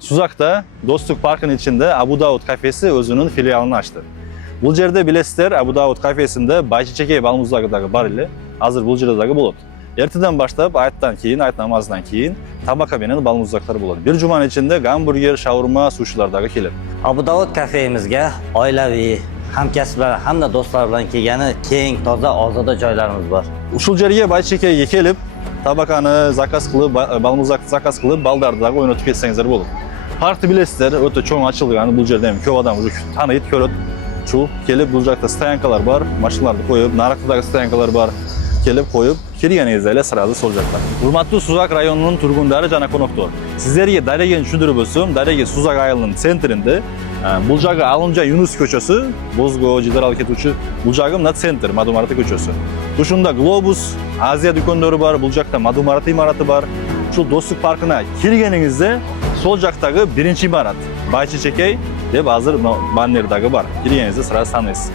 Suzak'ta Dostluk Parkı'nın içinde Abu Davud kafesi özünün filialını açtı. Bu yerde bilesizler Abu Davud kafesinde Bayçiçekey balmuzlagıdagı bar ile hazır bu yerdagi bolot. Erteden başlap ayttan keyin, ayt namazından keyin tabaka menen balmuzlaklары bolot. Bir jumanın içinde gamburger, şaurma, suşulardagı kelir. Abu Davud kafemizga oilaviy, hamkasblar hamda do'stlar bilan kelgani keng, toza, ozoda joylarimiz bor. Uşul yerge Bayçiçekey'e kelip tabakаны zakaz kılıp, balmuzlakты zakaz kılıp baldardagy oynatып ketsеңizdер bolot. Parkты bilesizler, öte çoğun açılgany bu yerde köp adam tanıyıp köröt. Şu kelip bu jakta stoyankalar var, maşinalardy koyup, naraklıdagı stoyankalar var. Kelip koyup, kirgeningizde ele sırazı sol jakta. Urmatlı Suzak rayonunun turgundары jana konoktor. Sizlerge Daregen түшүндүрүп өтсөm, Дареге Suzak айылынын центринде бул жагы Алымжан Юнус көчөсү, Бозго жидерал кетүүчү, бул жагы мына центр Маду Мараты көчөсү. Ушунда Глобус, Азия дүкөндөрү бар, бул жакта Маду Мараты имараты бар. Ушул Достук паркына киргениңизде сол жактагы биринчи имарат Байчичекей деп азыр баннердагы бар. Киргениңизде сразу таныйсыз.